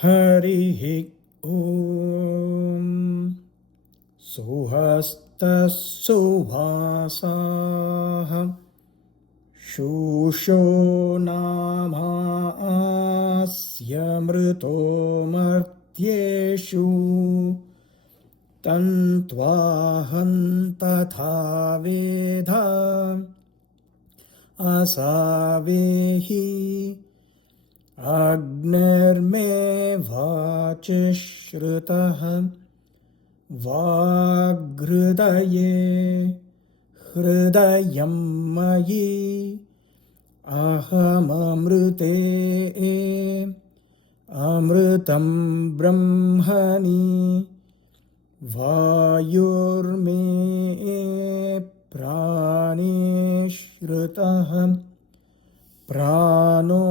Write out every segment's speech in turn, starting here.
हरिः ॐ सुहस्तः सुवासाः शूशो नामास्य मृतो मर्त्येषु तन्त्वाहं तथा वेद असावेहि अग्निर्मे वाचिश्रुतः वाग्हृदये हृदयं मयि अहममृते अमृतं ब्रह्मणि वायुर्मे प्राणेश्रुतः प्राणो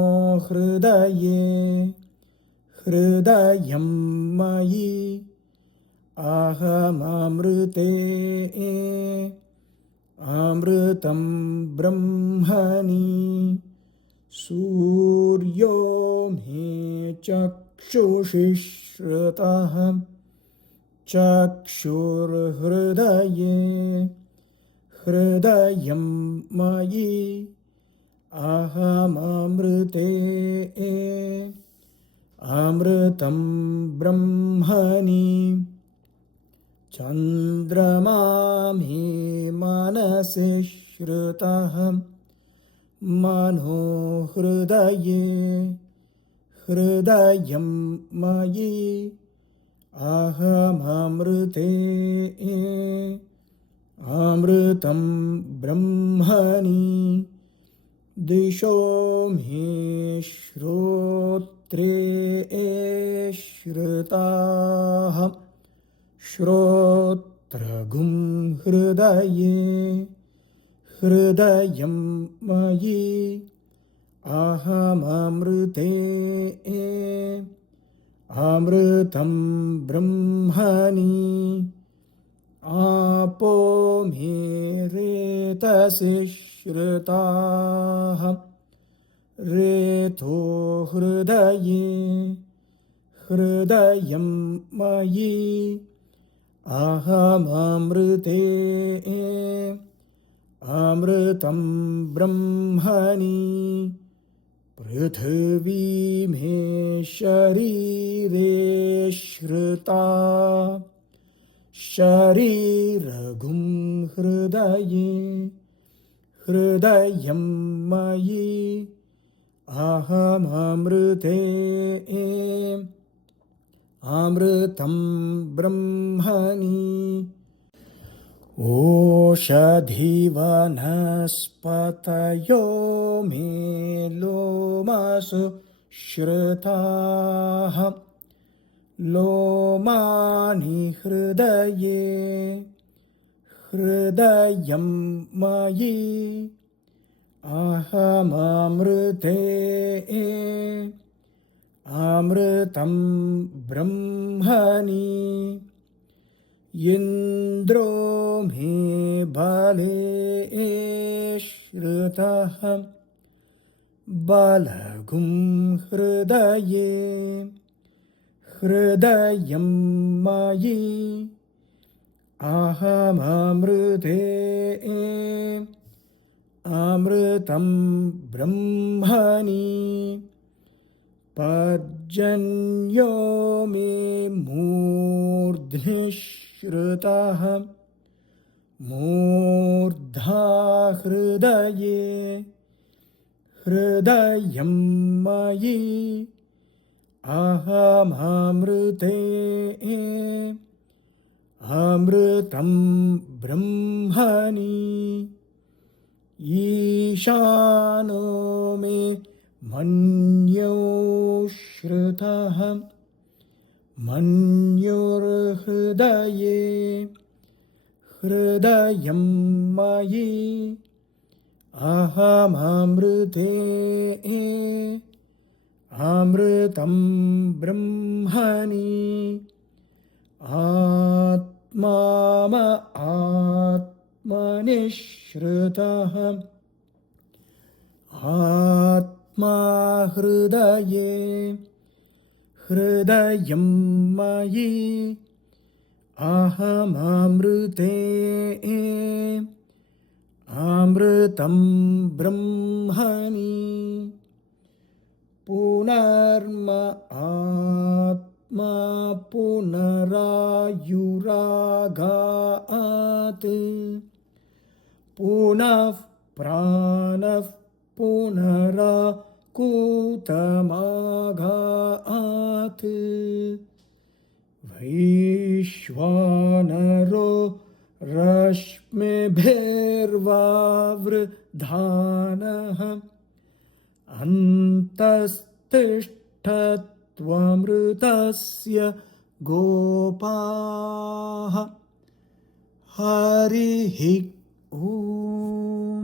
हृदये हृदयं मयि अहममृते अमृतं ब्रह्मणि सूर्यो मे चक्षुषि श्रुतः चक्षुर्हृदये हृदयं मयि अहममृते अमृतं ब्रह्मणि चन्द्रमा मे मनसि श्रुतः मनो हृदये हृदयं मयि अहममृते अमृतं ब्रह्मणि दिशो मे श्रोत्रे श्रुताः श्रोत्रगुं हृदये हृदयं मयि अहममृते अमृतं ब्रह्मणि आपो मे रेतसि श्रुताः रेतो हृदये हृदयं मयि अहममृते अमृतं ब्रह्मणि पृथिवी मे शरीरे श्रुता शरीरगुं हृदये हृदयं मयि अहममृते अमृतं ब्रह्मणि ओषधिवनस्पतयो मे लोमसु श्रुताः लोमानि हृदये हृदयं मयि अहममृते अमृतं ब्रह्मणि इन्द्रो मे बले श्रुतः बलगुं हृदये हृदयं मयि अहममृते अमृतं ब्रह्मणि पर्जन्यो मे मूर्ध्नि श्रुतः मूर्धा हृदये हृदयं मयि अहममृते अमृतं ब्रह्मणि ईशानो मे मन्यो श्रुतः मन्युर्हृदये हृदयं मयि अहममृते अमृतं ब्रह्मणि आत्मनि श्रुतः आत्मा हृदये हृदयं मयि अहममृते अमृतं ब्रह्मणि पुनर्म आत्मा पुनरायुरागात् पुनः प्राणः पुनराकूतमाघात् वैश्वानरो रश्मिभिर्वावृधानः अन्तस्तिष्ठत्वमृतस्य गोपाः हरिः ॐ